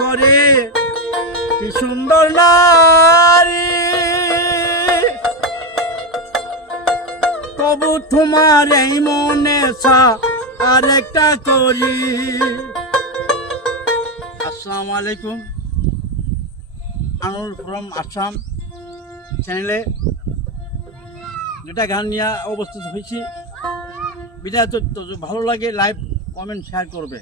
বরে কি সুন্দর নারী, তবু তোমার এই মনে আর একটা করি। আসসালামু আলাইকুম, আনুর ফ্রম আসাম চ্যানেলে যেটা গান নিয়ে অবস্থিত হয়েছি। বিদায় তো ভালো লাগে, লাইভ কমেন্ট শেয়ার করবে।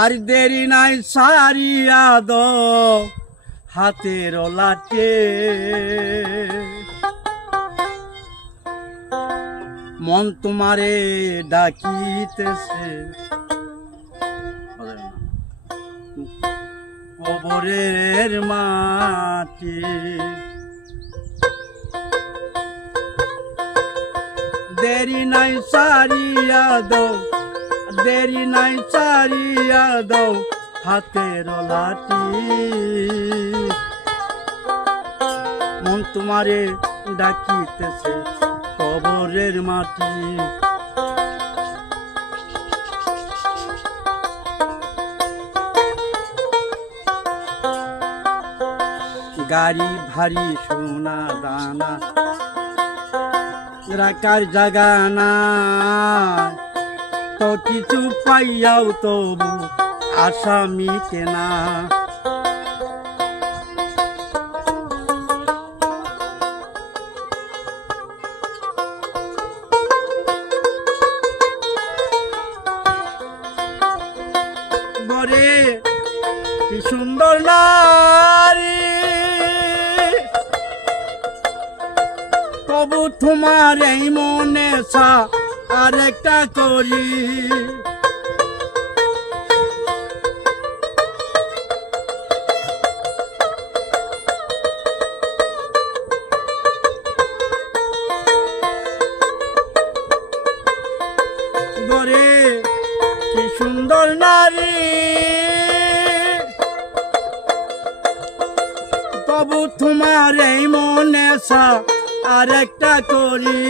আর দেরি নাই সারিয়া দাও হাতের লাটে, মন তোমারে ডাকিতেছে কবরের মাটি। দেরি নাই সারিয়া দাও, দেরি নাই সারিয়া দাও হাতের লাঠি, মন তোমারে ডাকিতেছে কবরের মাটি। গাড়ি ভারী সোনা দানা রাখার জাগা না, তো কিছু পাইয়াও তবু আশা মিটে না। বরে কি সুন্দর নারী, তবু তোমার এই মনে আর একটা করি। বরে কি সুন্দর নারী, তবু তোমার এই মনে আর একটা করি।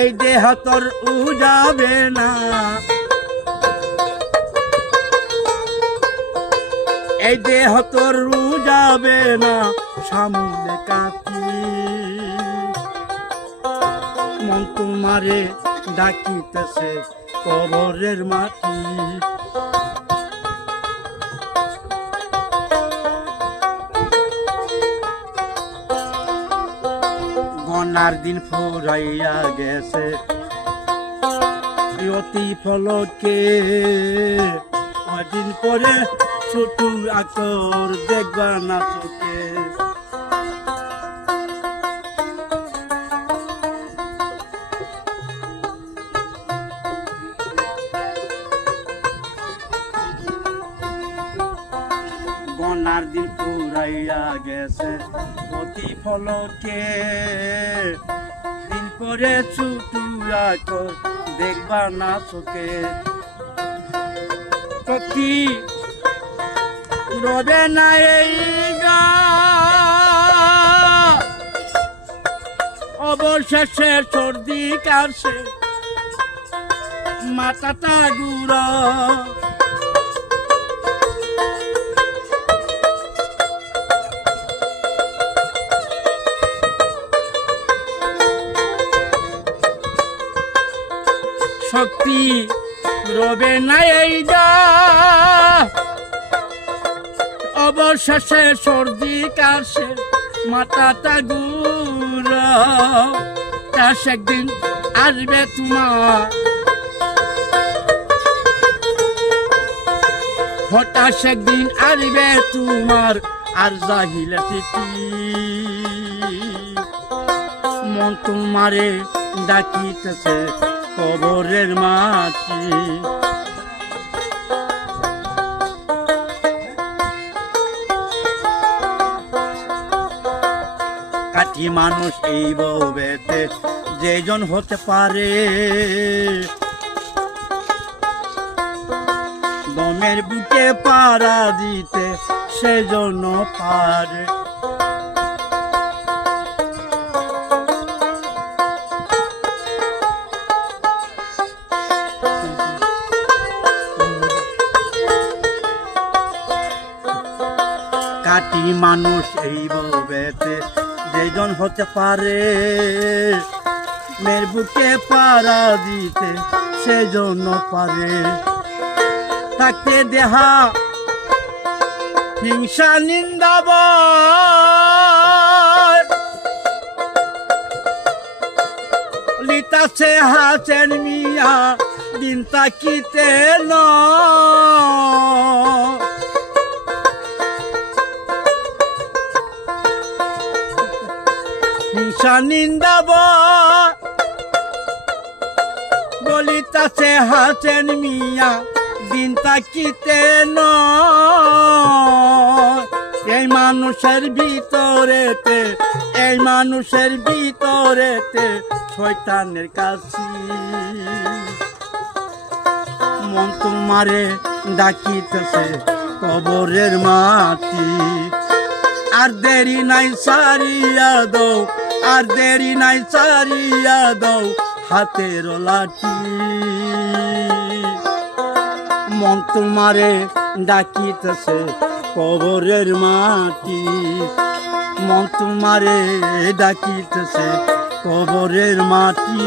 এই দেহ তোর উজাবে না, এই দেহ তোর উজাবে না সামনে কাটি, মন তোমারে ডাকিতেছে কবরের মাটি। গনার দিন ফুরাইয়া গেছে অতি ফলকে, দিন পরে ছোট আকর দেখবা না চোখে। গনার দিন ফুরাইয়া গেছে অতি ফলকে, দিন পরে ছুটুয়া কর দেখবা না চোখে। কতি রবে না এই গা, অবশেষে সর্দি কাছে মাথাটা গুড়া। শক্তি রবে না এই গা, অবশেষে সর্দি কাছে মাথাটা গুড়া। কাশ একদিন আসবে তোমার, হঠাৎ একদিন আসবে তোমার আর জাহিলে চিঠি, মন তোমারে ডাকিতেছে কবরের মাটি। কাঠি মানুষ এই বউবেতে যেজন হতে পারে, দমের বুকে পাড়া দিতে সেজন্য পারে। মানুষ এই ভবেতে যেজন হতে পারে মেয়ের বুকে পাড়া দিতে সেজন্য পারে থাকতে দেহা হিংসা নিন্দাব লিতাছে হাসেন মিয়া দিন তাকিতে ন হিংসা নিন্দাব বলিতাছে হাসেন মিয়া দিন তাকিতে ন এই মানুষের ভিতরেতে শয়তানের কাছে মন তোমারে ডাকিতেছে কবরের মাটি আর দেরি নাই সারিয়া দাও হাতের লাঠি মন তোমারে ডাকিতেছে কবরের মাটি মন তোমারে ডাকিতেছে কবরের মাটি